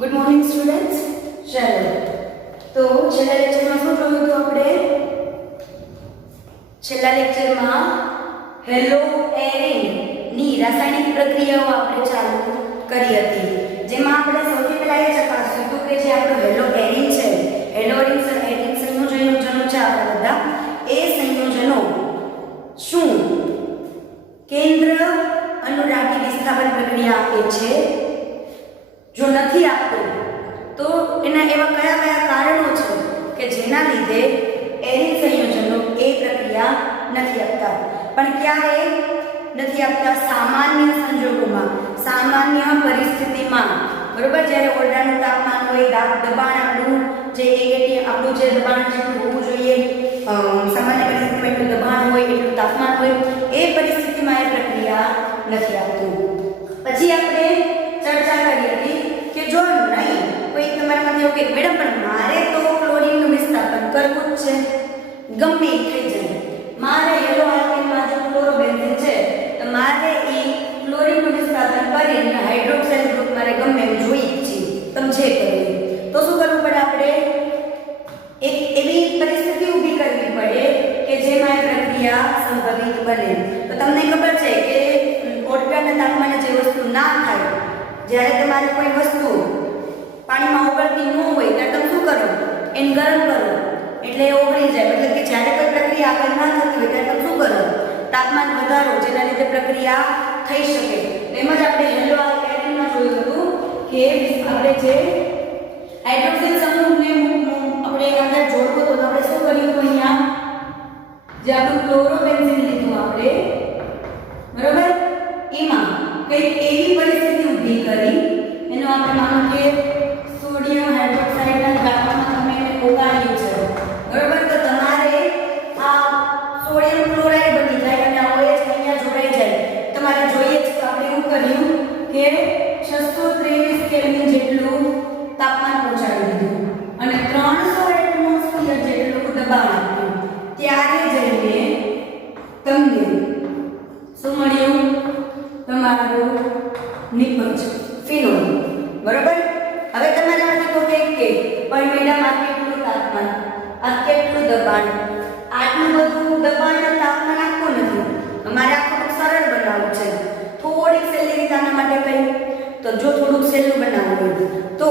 Good morning students. ચલો તો છેલ્લા લેક્ચરમાં શું જોયું હતું આપણે? છેલ્લા લેક્ચરમાં હેલો એરિન ની રાસાયણિક પ્રક્રિયાઓ આપણે ચાલુ કરી હતી, જેમાં આપણે સૌથી પહેલા એ ચકાસ્યું હતું કે જે આપણો હેલો એરિન છે, હેલો એરિન સંયોજનો છે આપણા બધા, એ સંયોજનો શું કેન્દ્ર અનુરાગી વિસ્થાપન પ્રક્રિયા આપે છે? જો નથી આપતો તો એના એવા કયા કયા કારણો છે કે જેના લીધે એરિન સંયોજનો એ પ્રક્રિયા નથી આપતા? પણ ક્યારે નથી આપતા? સામાન્ય સંજોગોમાં, સામાન્ય પરિસ્થિતિમાં, બરોબર. જ્યારે ઓરડાનું તાપમાન હોય, દબાણ આપણું જે દબાણ જેટલું હોવું જોઈએ, સામાન્ય પરિસ્થિતિમાં એટલું દબાણ હોય, એટલું તાપમાન હોય, એ પરિસ્થિતિમાં એ પ્રક્રિયા નથી આપતું. પછી આપણે ચર્ચા કરી હતી કે જો નહીં કોઈ તમારામાંથી એવું કે મેડમ પણ મારે તો ક્લોરીનનું વિસ્થાપન કરવું જ છે, ગમે એ થઈ જાય, મારે યલો આલ્કેનમાં જો ક્લોરોબેન્ઝીન છે તો મારે એ ક્લોરીનનું વિસ્થાપન કરીને હાઇડ્રોક્સાઇલ ગ્રુપ મારે ગમે એમ જોઈએ જ છે, તમે જે કરીએ તો શું કરવું પડે? આપણે એક એવી પરિસ્થિતિ ઊભી કરવી પડે કે જેમાં એ પ્રક્રિયા સંભવિત બને. તો તમને ખબર છે કે ઓરડાના તાપમાને જે વસ્તુ ના થાય, જ્યારે તમારે કોઈ વસ્તુ પાણીમાં ઓગળતી ન હોય ત્યારે તમે શું કરો? એને ગરમ કરો એટલે એ ઓગળી જાય. મતલબ કે જ્યારે કોઈ પ્રક્રિયા આગળ ના થતી હોય ત્યારે તમે શું કરો? તાપમાન વધારો, જેના લીધે પ્રક્રિયા થઈ શકે. એમ જ આપણે હેલો એરિનમાં જોયું હતું કે આપણે જે હાઇડ્રોક્સિલ સમૂહને આપણે અંદર જોડવો તો આપણે શું કર્યું હતું? અહીંયા જે આપણું ક્લોરોબેન્ઝીન લીધું આપણે, બરોબર, એમાં કંઈક એવી પરિસ્થિતિ ઊભી કરી, એનો આપણે માનો કે સોડિયમ હાઇડ્રોક્સાઇડના દ્રાવણમાં તમે એને ઓગાળ્યું છે, બરોબર. તો તમારે આ સોડિયમ ક્લોરાઇડ બની જાય અને આ OH અહીંયા જોડાઈ જાય, તમારે જોઈએ છે. તો આપણે એવું કર્યું કે 623 કેલ્વિન જેટલું તાપમાન પહોંચાડી દીધું અને 300 એટમોસ્ફિયર જેટલું દબાણ આપ્યું. ત્યારે જઈને તમને શું મળ્યું? તમારું નિપજ ફિનોલ, બરોબર. હવે તમારામાંથી કોઈ કે પણ મેડમ આ કેટલું તાપમાન, આ કેટલું દબાણ, આટલું બધું દબાણ અને તાપમાન આપવું નથી, અમારે આખું સરળ બનાવવું છે, થોડીક સહેલી રીતે આના માટે કઈ. તો જો થોડુંક સહેલું બનાવવું હોય તો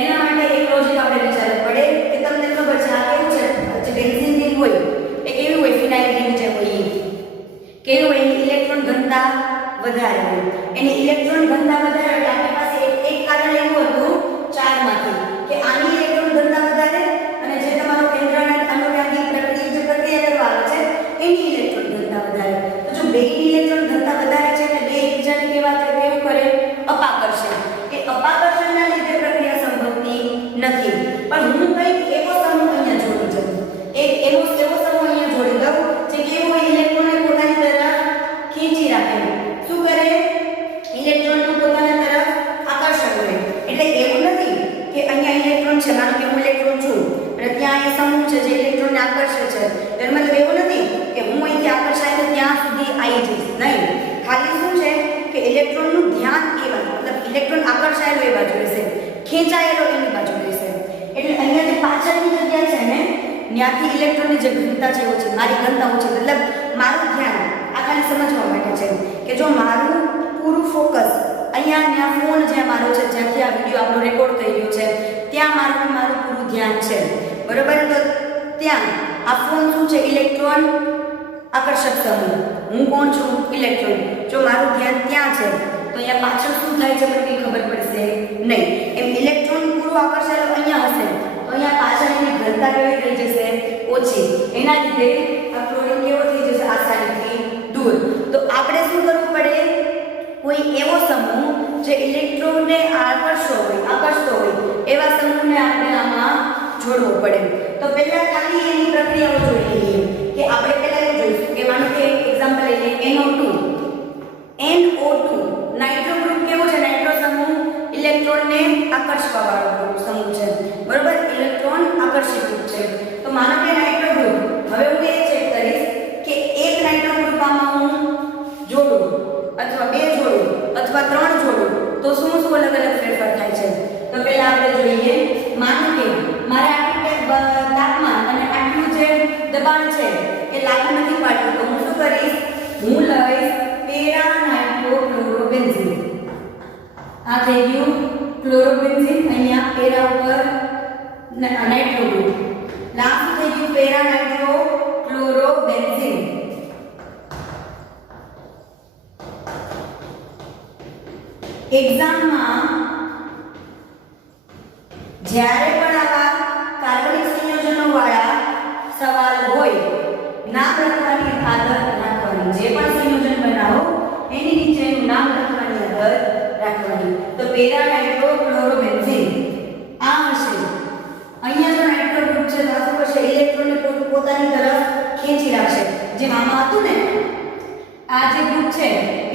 એના માટે એક લોજિક આપણે વિચારવું પડે કે તમને ખબર છે આ કેવું છે, જે બેન્ઝીન રિંગ હોય એ કેવી હોય? ફિનાઇલ રિંગ જે હોય કેવી હોય? એની ઇલેક્ટ્રોન ઘનતા વધારે હોય. એની ઇલેક્ટ્રોન ઘનતા વધારે એટલે આપણી પાસે એક કારણ એવું હતું ચારમાંથી કે આની ઇલેક્ટ્રોન ઘનતા વધારે અને જે તમારો કેન્દ્રના અનુરાગી પ્રક્રિયા કરવા આવે છે એની ઇલેક્ટ્રોન ઘનતા વધારે. તો જો બેની ઇલેક્ટ્રોન ઘનતા વધારે છે એટલે બે એકબીજાને કેવું કરે? અપાકર્ષણ. એ અપાકર્ષણના લીધે પ્રક્રિયા સંભવતી નથી. પણ હું કંઈક એવો સમૂહ અહીંયા જોડી દઉં, એક એવો સમૂહ અહીંયા જોડી દઉં જે કેવો હોય? ઇલેક્ટ્રોનને પોતાની તરફ ખેંચી રાખે. શું કરે? ઇલેક્ટ્રોનનું પોતાના તરફ આકર્ષણ કરે. એટલે એવું નથી કે અહીંયા ઇલેક્ટ્રોન છે, માનો કે હું ઇલેક્ટ્રોન છું અને ત્યાં એ સમૂહ છે જે ઇલેક્ટ્રોનને આકર્ષે છે, એનો મતલબ એવું નથી કે હું અહીંથી આકર્ષાય તો ત્યાં સુધી આવી જઈશ. નહીં, ખાલી શું છે કે ઇલેક્ટ્રોનનું ધ્યાન એ બાજુ, મતલબ ઇલેક્ટ્રોન આકર્ષાયેલો એ બાજુ રહેશે, ખેંચાયેલો એની બાજુ રહેશે. એટલે અહીંયા જે પાછળની જગ્યા છે ને, ત્યાંથી ઇલેક્ટ્રોનની જે ઘનતા છે ઓછી, મારી ઘનતા ઓછી, મતલબ મારું ધ્યાન આ ખાલી સમજવા માટે છે કે જો મારું પૂરું ફોકસ અહીંયા ફોન જ્યાં મારો છે, જ્યાંથી આ વિડીયો આપણો રેકોર્ડ થઈ રહ્યો છે ત્યાં મારું પૂરું ધ્યાન છે, બરોબર. તો ત્યાં આ ફોન શું છે? ઇલેક્ટ્રોન આકર્ષક સમૂહ. હું કોણ છું? ઇલેક્ટ્રોન. જો મારું ધ્યાન ત્યાં છે તો અહીંયા પાછળ શું થાય છે મને ખબર પડશે નહીં. એમ ઇલેક્ટ્રોન પૂરું આકર્ષાયેલો અહીંયા હશે તો અહીંયા પાછળ એની ઘનતા કેવી થઈ જશે? ઓછી. એના લીધે આ ક્લોરીન કેવો થઈ જશે? આસાનીથી દૂર. તો આપણે શું કરવું પડે? કોઈ એવો સમૂહ જે ઇલેક્ટ્રોનને આકર્ષતો હોય એવા સમૂહને આપણે આમાં જોડવો પડે. તો પહેલા ખાલી એની પ્રક્રિયાઓ જોઈ લઈએ કે આપણે પહેલા એવું જોઈશું કે માનો કે એક્ઝામ્પલ લઈએ NO2 નાઇટ્રો ગ્રુપ કેવો છે? નાઇટ્રો સમૂહ ઇલેક્ટ્રોનને આકર્ષવા વાળો સમૂહ છે, બરોબર. ઇલેક્ટ્રોન આકર્ષિત ગ્રુપ છે. તો માનો કે નાઇટ્રો ગ્રુપ, હવે હું એ ચેક કરીશ કે એક નાઇટ્રો ગ્રુપમાં હું જોડું અથવા બે જોડું અથવા ત્રણ જોડું તો શું અલગ અલગ ફેરફાર થાય છે? લઈએ. માનો કે મારે આટલું તાપમાન અને આટલું જે દબાણ છે એ લાગુ નથી પાડતું, તો હું શું કરીશ? હું લઈશ પેરા નાઇટ્રોક્લોરોબેન્ઝીન. આ થઈ ગયું ક્લોરોબેન્ઝીન, અહીંયા પેરા ઉપર નાઇટ્રો ગ્રુપ. લાસ્ટ થઈ ગયું પેરા નાઇટ્રોક્લોરોબેન્ઝીન. એક્ઝામમાં જ્યારે પણ આવા કાર્બનિક સંયોજનો વાળા સવાલ હોય, નામ લખવાની આદત રાખવાની. જે પણ સંયોજન બનાવો એની નીચેનું નામ લખવાની આદત રાખવાની. તો પેરા નાઇટ્રોક્લોરોબેન્ઝીન આ હશે. અહીંયા જો નાઇટ્રો ગ્રુપ છે તો શું કરશે? ઇલેક્ટ્રોનને પોતાની તરફ ખેંચી રાખશે. જેમ આમાં હતું ને, આ જે ગ્રુપ છે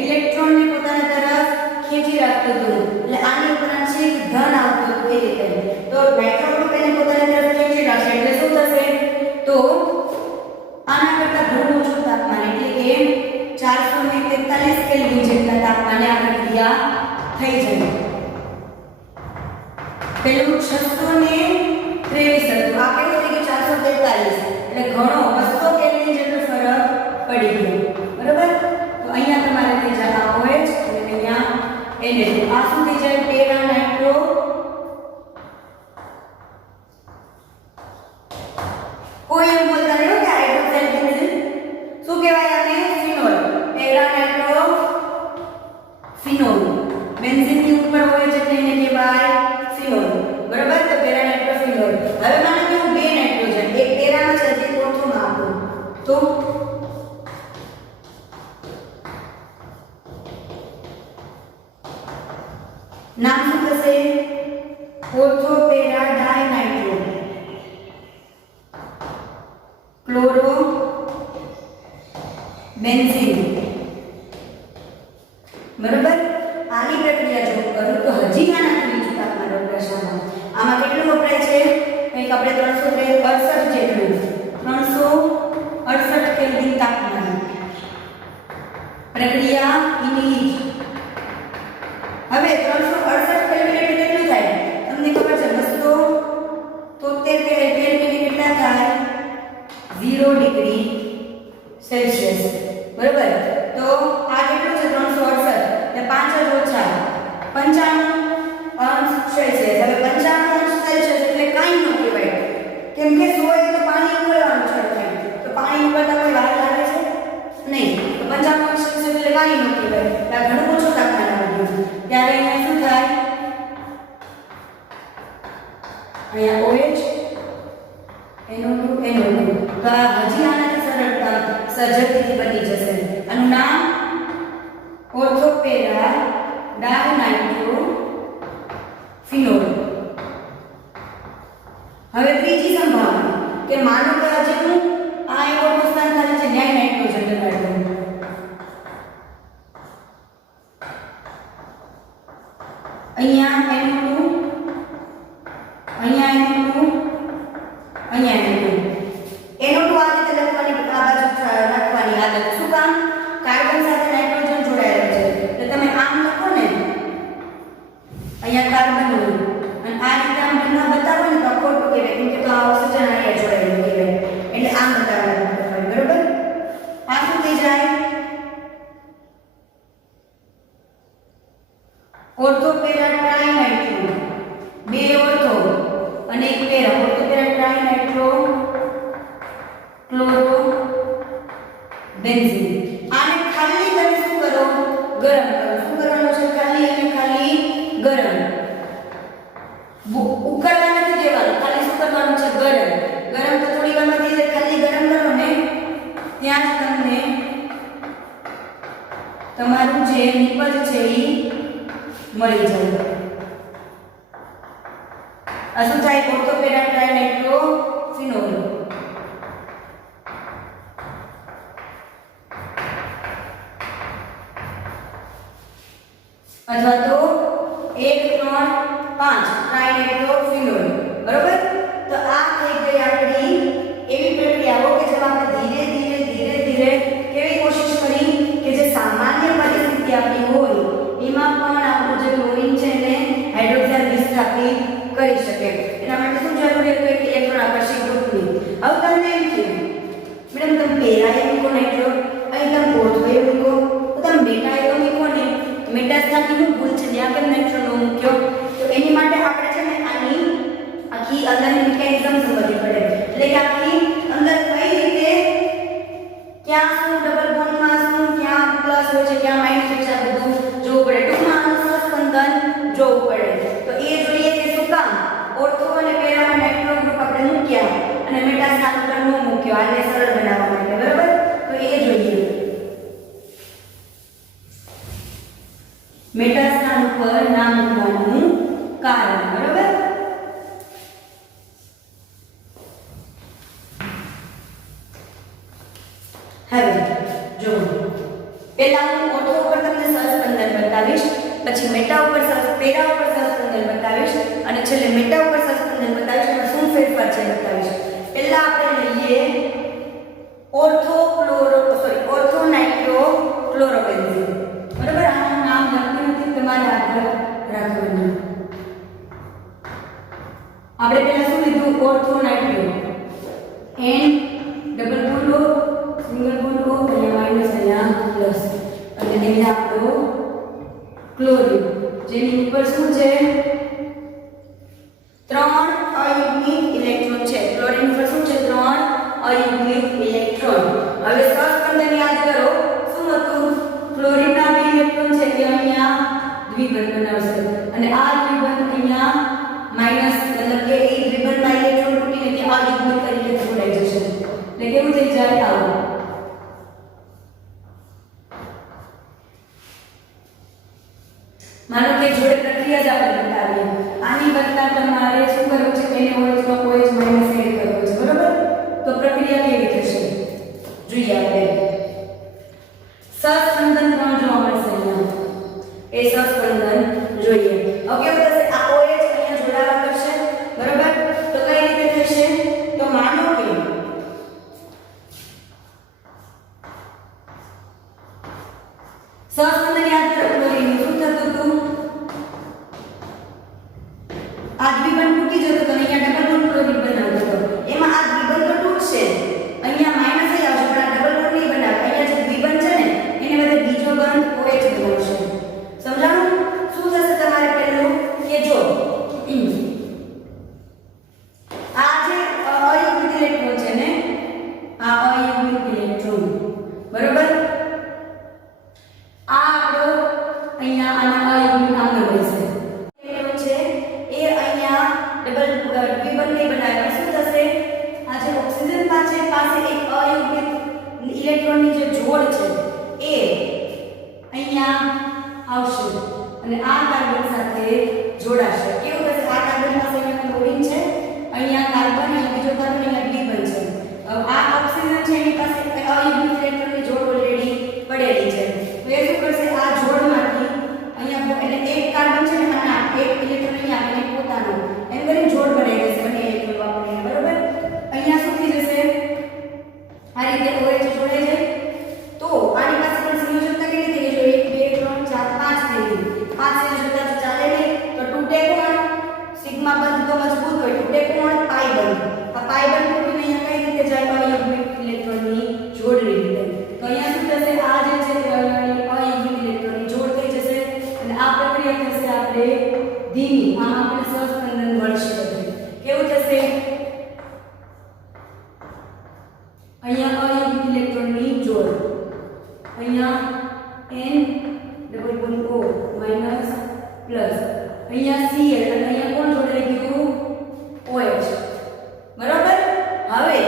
ઇલેક્ટ્રોનને પોતાની તરફ ખેંચી રાખતું હતું, એટલે આની ઉપર છે ધન આવતું હતું એ રીતે. તો નાઇટ્રો ગ્રુપ એને પોતાની તરફ ખેંચી રાખશે એટલે શું થશે? તો આના કરતા ઘણું ઓછું તાપમાન, એટલે કે 443 કેલ્વિન જેટલા તાપમાને આ પ્રક્રિયા થઈ જાય. પેલું 623 હતું, આ કેટલું થઈ ગયું? 443, એટલે ઘણો 200 કેલ્વિન જેટલો ફરક પડી ગયો. બરાબર? તો અહીંયા તમારે થઈ જાય આ OH અને અહીંયા Na. આ શું થઈ જાય? પેરા નાઇટ્રો કોઈ એમ બોલતા નહીં કે હાઇડ્રોક્સાઇડ બેન્ઝીન શું કહેવાય? આને phenol. Para nitro phenol. Benzene ની ઉપર હોય છે એટલે એને કહેવાય ફિનોલ. બરાબર? તો પેરા નાઇટ્રો ફિનોલ. હવે માનો કે હું બે નાઇટ્રોજન, એક પેરામાં છે એક ઓર્થોમાં આપું, તો નામ શું થશે? Ortho para ડાયનાઇટ્રો chloro benzene. બરાબર? આની પ્રક્રિયા જો કરું તો હજી આનાથી નીચું તાપમાન વપરાશમાં. આમાં કેટલું વપરાય છે? કંઈક આપણે 368 જેટલું, 368 કેલ્વિન તાપમાન. પ્રક્રિયા ઇનીજ. હવે 368 કેલ્વિન એટલે કેટલું થાય? તમને ખબર છે? 273 કેલ્વિન કેટલા થાય? 0 ડિગ્રી સેલ્સિયસ. બરાબર? તો આ કેટલું છે? 368 એટલે 5 જ ઓછા 95 અંશ સેલ્સિયસ. હવે 95 અંશ સેલ્સિયસ એટલે કાંઈ ન કહેવાય, કેમ કે 100 એ તો પાણી ઉકળવાનું શરૂ થાય. તો પાણી ઉકળતા કોઈ વાર લાગે છે નહીં. તો 95 અંશ સેલ્સિયસ એટલે કાંઈ ન કહેવાય. આ ઘણું ઓછું તાપમાન આવ્યું. ત્યારે અહીંયા શું થાય? અહીંયા OH NO2 NO2. તો આ હજી આનાથી સરળતા સર્જકથી બની જશે. આનું નામ ઓર્થોપેરા ડાયનાઇટ્રો ફિનોલ. હવે ત્રીજી સંભાવના કે માનો કે હજી હું આ એક સ્થાન ખાલી છે ત્યાં નાઇટ્રોજન લગાડું. અહીંયા NO2, અહીંયા NO2, અહીંયા NO2. NO2 આ રીતે લખવાની, આ બાજુ રાખવાની આદત. શું કામ? કાર્બન સાથે નાઇટ્રોજન જોડાયેલો છે એટલે તમે આમ લખો ને, અહીંયા કાર્બન હોય અને આ રીતે આમ ન બતાવો ને તો ખોટું કહેવાય, કેમ કે તો આ ઓક્સિજન અહીંયા જોડાયેલું કહેવાય. એટલે આમ બતાવવાનું. બરાબર? આ શું થઈ જાય? ઓર્થોપેરા ટ્રાઇનાઇટ્રો. બે ઓર્થો અને એક para. Ortho para trinitrochlorobenzene. આને ખાલી તમે શું કરો? ગરમ કરો. શું કરવાનું છે? ખાલી અને ખાલી ગરમ. ઉકળવા નથી દેવાનું, ખાલી શું કરવાનું છે? ગરમ. ગરમ તો થોડી વારમાં થઈ જાય. ખાલી ગરમ કરો ને ત્યાં જ તમને તમારું જે નિપજ છે એ મળી જાય. આ શું થાય? ઓર્થોપેરા ટ્રાઇનાઇટ્રો ફિનોલ. અથવા તો 1 3 5 ટ્રાઇનાઇટ્રો ફિનોલ. બરોબર? તો આ થઈ ગઈ આપણી એવી પ્રક્રિયાઓ કે જેમાં આપણે ધીરે ધીરે કેવી કોશિશ કરી કે જે સામાન્ય પરિસ્થિતિ આપણી હોય એમાં પણ આપણું જે ક્લોરીન છે એને હાઇડ્રોક્સાઇડ વિસ્થાપિત કરી મેટા સ્થાન ઉપર નામ મૂકવાનું કારણ. બરોબર. હવે જો પહેલા હું ઓર્થો ઉપર તમને સહસ્પંદન બતાવીશ, પછી મેટા ઉપર પેરા ઉપર સહસ્પંદન બતાવીશ અને છેલ્લે મેટા ઉપર સહસ્પંદન બતાવીશ અને શું ફેરફાર છે બતાવીશ. પહેલા આપણે લઈએ ઓર્થો નાઇટ્રો ક્લોરોબેન્ઝીન. બરાબર. આનું નામ લખ્યું નથી, તમારે આગળ રાખવાનું. આપણે પહેલા શું લીધું? Ortho nitro, N double bond O single bond O અહીંયા માઈનસ અહીંયા પ્લસ અને અહીંયા આપણો ક્લોરીન, જેની ઉપર શું છે? 3 અયુગ્મિક ઇલેક્ટ્રોન છે. ક્લોરીન ઉપર શું છે? 3 અયુગ્મિક ઇલેક્ટ્રોન. હવે સહસ્પંદન યાદ કરો. શું હતું? ક્લોરીનના 2 ઇલેક્ટ્રોન છે કે અહીંયા દ્વિબંધ બનાવશે અને આ દ્વિબંધ અહીંયા માઈનસ, મતલબ કે એ દ્વિબંધના ઇલેક્ટ્રોન તૂટીને ત્યાં અયુગ્મિક તરીકે જોડાઈ જશે. એટલે કેવું થઈ જાય? આવું. માનો કે જોડે પ્રક્રિયા જ આપણે બતાવીએ. આની કરતા તમારે શું કરવું છે? એને ઓળખમાં કોઈ જ માઈનસ એડ કરવો છે. બરોબર. તો પ્રક્રિયા કેવી થશે જોઈએ આપણે. સહસ્પંદન કોણ જોવા મળશે અહીંયા? એ સહસ્પંદન જોઈએ. હવે કેવું થશે? આ OH અહીંયા જોડાવા કરશે. બરોબર. તો કઈ રીતે થશે? તો માનો કે સહસ્પંદન યાદ કરો. ક્લોરીન શું થતું હતું? આ દ્વિબંધ તૂટી જતો તો અહીંયા ડબલ બોન્ડ ક્લોરીન બનાવતો હતો. એમાં આ દ્વિબંધ તો તૂટશે, અહીંયા માઈનસ જ આવશે, પણ આ ડબલ બોન્ડ નહીં બનાવે. અહીંયા જે દ્વિબંધ છે ને એને બદલે બીજો બંધ OH બનાવશે. સમજાણું? શું થશે તમારે? પહેલું કે જો આ જે અયુગ્મિક ઇલેક્ટ્રોન છે ને, આ અયુગ્મિક ઇલેક્ટ્રોન, બરોબર, આ આપણો અહીંયા આના અયુગ્મિક આગળ વધશે. ઇલેક્ટ્રોન છે એ અહીંયા ડબલ દ્વિબંધ નહીં બનાવે. શું થશે? આ જે ઓક્સિજન પાસે એક અયુગ્મિક ઇલેક્ટ્રોનની જે જોડ છે એ અહીંયા આવશે અને આ કાર્બન સાથે જોડાશે. કેવું થશે? આ કાર્બન પાસે અહીંયા ક્લોરીન છે, અહીંયા કાર્બન અને બીજો કાર્બન અહીંયા દ્વિબંધ છે. આ ઓક્સિજન છે એની પાસે અયુગ્મિક ઇલેક્ટ્રોનની જોડ ઓલરેડી પડેલી છે. તો એ શું કરશે? આ જોડમાંથી અહીંયા એટલે એક કાર્બન છે ને આના એક ઇલેક્ટ્રોન અહીંયા આપીને પોતાનો એમ કરીને જોડ બનાવી દેશે અને ઇલેક્ટ્રોન વાપરીને. બરોબર. અહીંયા શું થઈ જશે? આ રીતે OH જોડાઈ જાય. તો આની પાસે પણ સંયોજકતા કેટલી થઈ ગઈ? 1 2 3 4 5 થઈ ગઈ. 5 સંયોજકતા ચાલે નહીં તો તૂટે કોણ? સિગ્મા બંધ તો મજબૂત હોય. તૂટે કોણ? પાઈ બંધ. આ પાઈ બંધ તૂટીને અહીંયા કઈ રીતે જાય? અયુગ્મિક ઇલેક્ટ્રોનની જોડ રીતે. તો અહીંયા શું થશે? આ જે છે તે અયુગ્મિક ઇલેક્ટ્રોનની જોડ થઈ જશે અને આ પ્રક્રિયા થશે આપણે ધીમી. આમ આપણે સહસ્પંદન મળશે. કેવું થશે? અહીંયા અયુગ્મિક ઇલેક્ટ્રોનની જોડ, અહીંયા N double bond O minus plus, અહીંયા Cl અને અહીંયા કોણ જોડાઈ ગયું? OH. બરોબર. હવે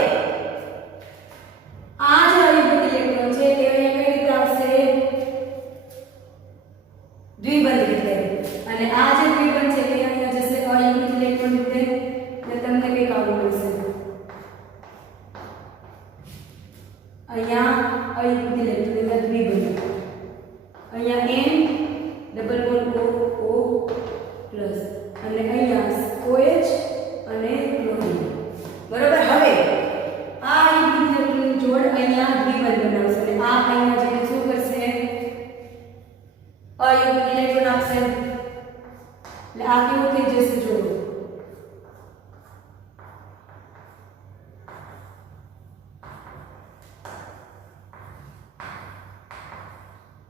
આ જે અયુગ્મિક ઇલેક્ટ્રોન છે તે અહીંયા કઈ રીતે આવશે? દ્વિબંધ રીતે. અને આ જે દ્વિબંધ છે તે અહીંયા જશે અયુગ્મિક ઇલેક્ટ્રોન રીતે એટલે તમને કઈ આવું મળશે? અહીંયા અયુગ્મિક ઇલેક્ટ્રોન એટલે દ્વિબંધ, અહીંયા N double bond O plus અને અહીંયા OH અને ક્લોરીન. બરોબર. હવે આ અયુગ્મિક ઇલેક્ટ્રોનની જોડ અહીંયા દ્વિબંધ બનાવશે અને આ અહીંયા જઈને શું કરશે? અયુગ્મિક ઇલેક્ટ્રોન આપશે. એટલે આ કેવું થઈ જશે? જો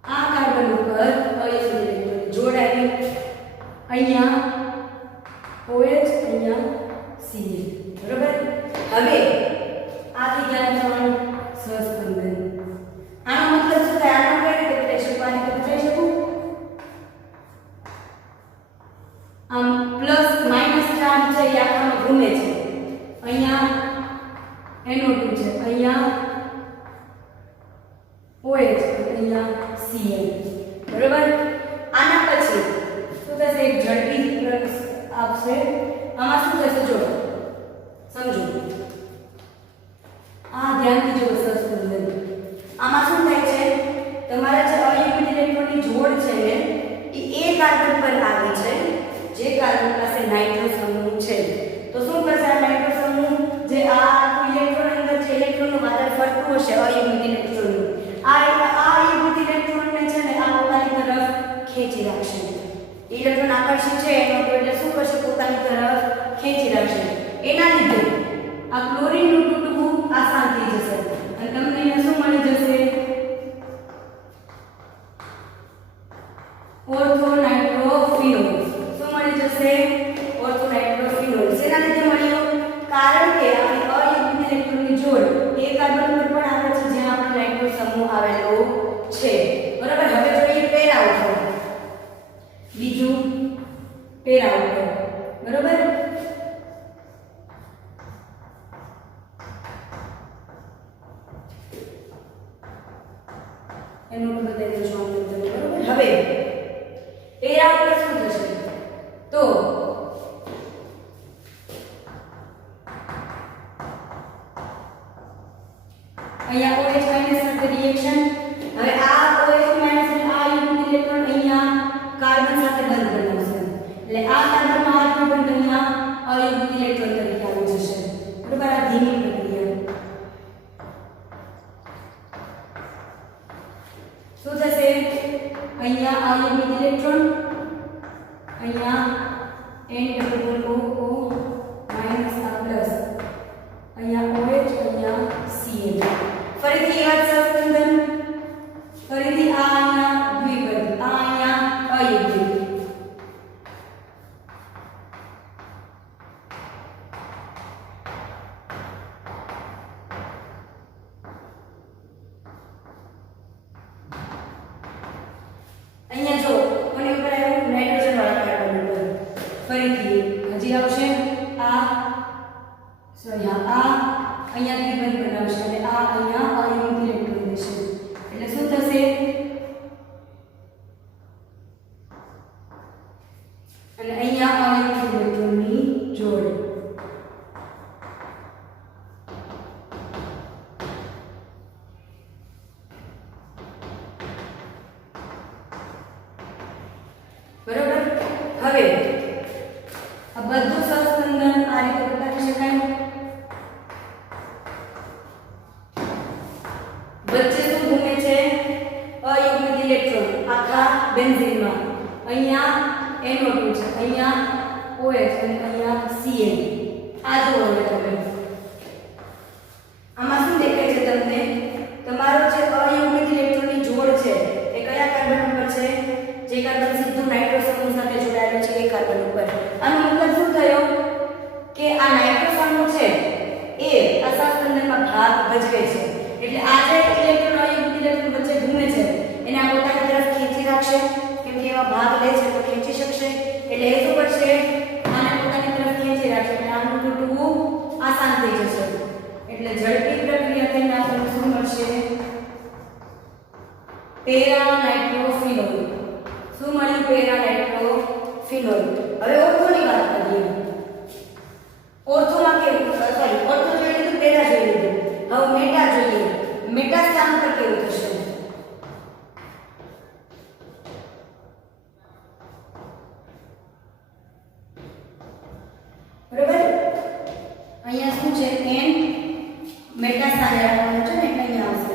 આ કાર્બન ઉપર અયુગ્મિક ઇલેક્ટ્રોન જોડાઈ, અહીંયા OH અહીંયા Cl. બરોબર. હવે આ થઈ ગયા 3 સહસ્પંદન. આનો મતલબ શું થાય? આનો કઈ રીતે કરી શકું? આને કરી શકું? આમ પ્લસ માઈનસ ચાર્જ છે એ આખામાં ઘૂમે છે. અહીંયા NO2 છે, અહીંયા OH, અહીંયા Cl. બરોબર. આના એક ઝડપી આપશે. આમાં શું થશે જો સમજો, આ ધ્યાનથી જો સહસ્ત્રબંધન. આમાં શું થાય છે, તમારા જે અયુગ્મિત ઇલેક્ટ્રોનની જોડ છે ને એ કાર્બન પર આવે છે, જે કાર્બન પાસે નાઇટ્રો સમૂહ છે. તો શું કરશે આ નાઇટ્રો સમૂહ, જે આ ઇલેક્ટ્રોન અંદર જે ઇલેક્ટ્રોનનું વાદળ ફરતું હશે અયુગ્મિત ઇલેક્ટ્રોનનું, આ અયુગ્મિત ઇલેક્ટ્રોનને છે ને આ પોતાની તરફ ખેંચી રાખશે. ઇલેક્ટ્રોન આકર્ષિત છે એનો એટલે શું કરશે, પોતાની તરફ ખેંચી રાખશે. એના લીધે આ ક્લોરીનનું તૂટવું આસાન થઈ જશે અને તમને અહીંયા શું મળી જશે, ઓર્થોનાઇટ્રોફિનોલ. શું મળી જશે, ઓર્થોનાઇટ્રોફિનોલ. શેના લીધે મળ્યું, કારણ કે આપણી અયુગ્મિત ઇલેક્ટ્રોનની જોડ એ કાર્બન પર પણ આવે છે જ્યાં આપણો નાઇટ્રો સમૂહ આવેલો છે. બરાબર. હવે જોઈએ પેરા ઉપર. બીજું પેરા ઉપર. બરાબર. એનું બતાવી દઉં છું તમને. બરાબર. હવે પેરા ઉપર શું થશે, તો અહીંયા OH સાથે રિએક્શન. હવે આ OH- અને આ યુગ્મિત ઇલેક્ટ્રોન અહીંયા કાર્બન સાથે બંધ બનાવશે, એટલે આ કાર્બનમાં હાથનો બંધ અહીંયા અયુગ્મિત ઇલેક્ટ્રોન તરીકે આવી જશે. બરાબર. આ ધીમી પ્રક્રિયા. શું થશે, અહીંયા અયુગ્મિત ઇલેક્ટ્રોન, અહીંયા NOO માઈનસ આ પ્લસ, અહીંયા OH, અહીંયા Cl. ફરીથી એવા સહસ્ત્રબંધન. ફરીથી આ અહીંયા દ્વિબંધ, આ અહીંયા અયુગ્મિત. અહીંયા જો કોની ઉપર આવ્યું, નાઇટ્રોજન વાળા કાર્બન ઉપર. ફરીથી હજી આવશે આ, સોરી હા આ અહીંયા દ્વિબંધ બનાવશે અને આ અહીંયા અયુગ્મિત ઇલેક્ટ્રોન દેશે. એટલે શું થશે, અને અહીંયા અયુગ્મિત ઇલેક્ટ્રોનની જોડ. બરાબર. હવે આ બધું સહસ્ત્રબંધન આ રીતે બતાવી શકાય. વચ્ચે શું ઘૂમે છે, અયુગ્મિત ઇલેક્ટ્રોન આખા બેન્ઝીનમાં. અહીંયા NO2 છે, અહીંયા OH અને અહીંયા Cl. આ જુઓ તમે, આમાં શું દેખાય છે તમને, તમારો જે અયુગ્મિત ઇલેક્ટ્રોનની જોડ છે એ કયા કાર્બન ઉપર છે, જે કાર્બન સીધું નાઇટ્રો સમૂહ સાથે જોડાયેલો છે એ કાર્બન ઉપર. આનો મતલબ શું થયો કે આ નાઇટ્રો સમૂહ છે એ આ સહસ્ત્રબંધનમાં ભાગ ભજવે છે. એટલે આ જે ઇલેક્ટ્રોન અયુગ્મિત ઇલેક્ટ્રોન વચ્ચે ઘૂમે છે એને આ પોતાની તરફ ખેંચી રાખશે, કેમ કે એવા ભાગ લે છે તો ખેંચી શકશે. એટલે એ શું કરશે, આને પોતાની તરફ ખેંચી રાખશે એટલે આનું તૂટવું આસાન થઈ જશે. એટલે ઝડપી પ્રક્રિયા થઈને આપણને શું મળશે, પેરા નાઇટ્રોફિનોલ. શું મળ્યું, પેરા નાઇટ્રોફિનોલ. હવે ઓર્થોની વાત કરીએ. ઓર્થોમાં કેવું, સોરી ઓર્થો જોઈ લીધું, પેરા જોઈ લીધું. હવે મેટા જોઈએ. મેટા સ્થાન પર કેવું થશે, બરાબર. અહીંયા શું છે, N મેટા સ્થાને રાખવાનું છે ને એટલે અહીંયા આવશે.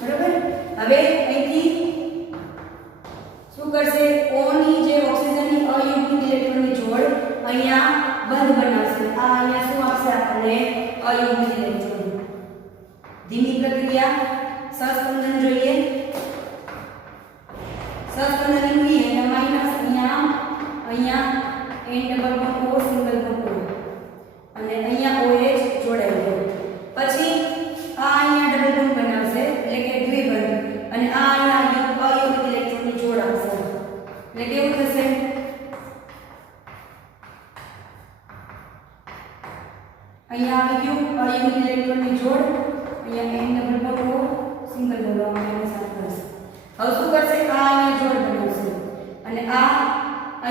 બરાબર. હવે અહીંથી શું કરશે, O ની જે ઓક્સિજનની અયુગ્મિત ઇલેક્ટ્રોનની જોડ અહીંયા બંધ બનાવશે. આ અહીંયા શું આપશે આપણને, અયુગ્મિત ઇલેક્ટ્રોન.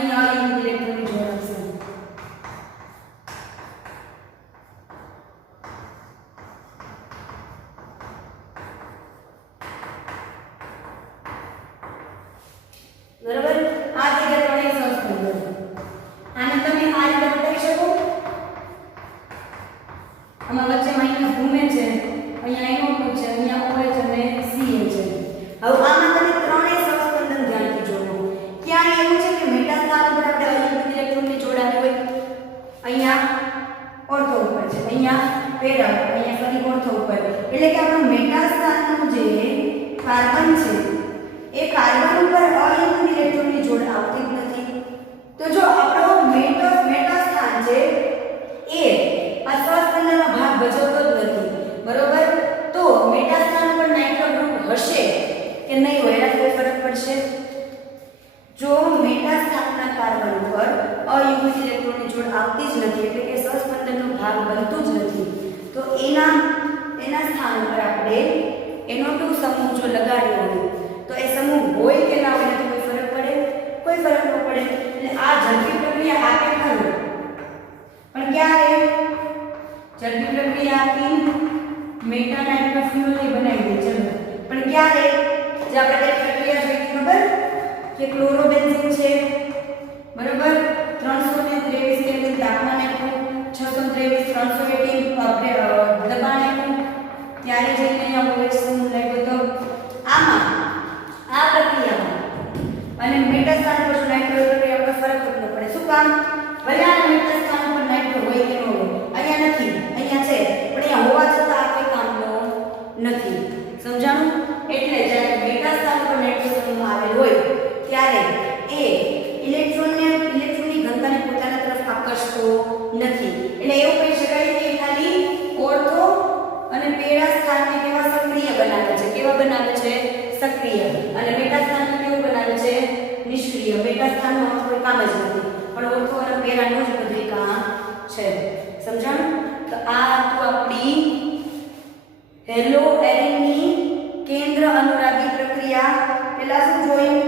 અહીંયા અયુગ્મિક ઇલેક્ટ્રોનની જોડ આવશે. બરાબર, આ થઈ ગયા ત્રણેય સહસ્પંદન. આને તમે આ રીતે બતાવી શકો. આમાં વચ્ચે માઈનસ ઘૂમે છે, અહીંયા NO2 છે, અહીંયા OH અને Ca છે. હવે આમાં તમે ત્રણેય સહસ્પંદન ધ્યાનથી જોવો. ક્યાં એવું છે કે મેટા સ્થાન પર આપણે અયુગ્મિક ઇલેક્ટ્રોનની જોડ આવી હોય, અહીંયા ઓર્થો ઉપર છે, અહીંયા પેરા ઉપર, અહીંયા ફરી ઓર્થો ઉપર, એટલે કે આપણું મેટા સ્થાનનું જે કાર્બન છે એ કાર્બન ઉપર અયુગ્મિક ઇલેક્ટ્રોનની જોડ આવતી જ નથી. તો જો આપણો મેટા સ્થાન છે એ આ સહસ્પંદનનો ભાગ ભજવતો જ નથી. બરોબર, તો મેટા સ્થાન પર નાઇટ્રો ગ્રુપ હશે કે નહીં હોય એના કોઈ ફરક પડશે? જો મેટા સ્થાનના કાર્બન ઉપર અયુગ્મિક ઇલેક્ટ્રોનની જોડ આવતી જ નથી, એટલે કે સહસ્પંદનનો ભાગ બનતું જ નથી, તો એના સ્થાન ઉપર આપણે NO2 સમૂહ જો લગાડ્યો હોય તો એ સમૂહ હોય કે ના હોય એનાથી કોઈ ફરક પડે? કોઈ ફરક ન પડે. એટલે આ ઝડપી પ્રક્રિયા આપે ખરું, પણ ક્યારે ઝડપી પ્રક્રિયા આપી મેટા નાઇટ્રોફ્યુઅલ બનાવી દે. ચલો, પણ ક્યારે? જે આપણે એક પ્રક્રિયા જોઈ ખબર કે ક્લોરોબેન્ઝીન છે, બરોબર, 323 કેલ્વિન તાપમાન આપ્યું, 623 318 આપણે દબાણ આપ્યું, ત્યારે જઈને અહીંયા OH સમૂહ લાગ્યો. તો આમાં આ પ્રક્રિયામાં અને મેટા સ્થાન પર નાઇટ્રો પ્રક્રિયા પર ફરક ન પડે. શું કામ? ભલે આ મેટા સ્થાન પર નાઇટ્રો હોય કે ન હોય, અહીંયા નથી, અહીંયા છે, પણ અહીંયા હોવા છતાં આ કોઈ કામનો નથી. સમજાણું? એટલે જ્યારે મેટા સ્થાન પર નાઇટ્રો સમૂહ આવેલ હોય ત્યારે એ ઇલેક્ટ્રોનની ઘનતાને પોતાના તરફ આકર્ષતો નથી. એટલે એવું કહી શકાય કે ખાલી ઓર્થો અને પેરા સ્થાનને કેવા સક્રિય બનાવે છે. કેવા બનાવે છે? સક્રિય. અને મેટા સ્થાનને કેવું બનાવે છે? નિષ્ક્રિય. મેટા સ્થાનમાં કોઈ કામ જ નથી, પણ ઓર્થો અને પેરાનું જ બધું કામ છે. સમજાણું? તો આ તો આપણી હેલો એરિનની કેન્દ્ર અનુરાગી પ્રક્રિયા. પહેલા શું જોયું?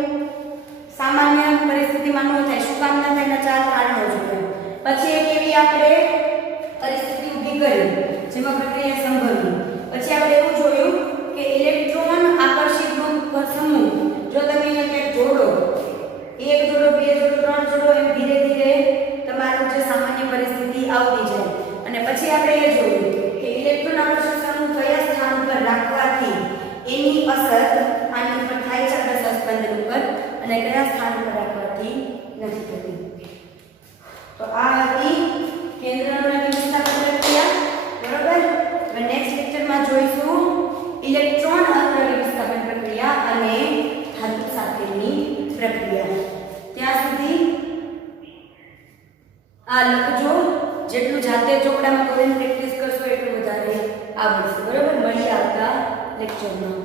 સામાન્ય પરિસ્થિતિમાં ન થાય. શું કામ ના થાય? એના 4 કારણો જોયા. પછી એક એવી આપણે પરિસ્થિતિ ઊભી કરી જેમાં પ્રક્રિયા સંભવી. પછી આપણે એવું જોયું કે ઇલેક્ટ્રોન આકર્ષિત ગ્રુપ સમૂહ જો તમે અહીંયા ક્યાંક જોડો, 1 જોડો, 2 જોડો, 3 જોડો, એમ ધીરે ધીરે તમારું જે સામાન્ય પરિસ્થિતિ આવતી જાય. અને પછી આપણે એ જોયું કે ઇલેક્ટ્રોન આકર્ષિત સમૂહ કયા સ્થાન પર રાખવાથી એની અસર આની ઉપર થાય છે આપણા સહસ્પંદન ઉપર, અને કયા સ્થાન પર રાખવાથી નથી થતી. તો આ હતી કેન્દ્ર અનુરાગી વિસ્થાપન પ્રક્રિયા. બરોબર, હવે નેક્સ્ટ લેક્ચરમાં જોઈશું ઇલેક્ટ્રોન અનુરાગી વિસ્થાપન પ્રક્રિયા અને ધાતુ સાથેની પ્રક્રિયા. ત્યાં સુધી આ લખજો. જેટલું જાતે ચોપડામાં કરીને પ્રેક્ટિસ કરશો એટલું વધારે આવડશે. બરોબર, મળીએ આવતા લેક્ચરમાં.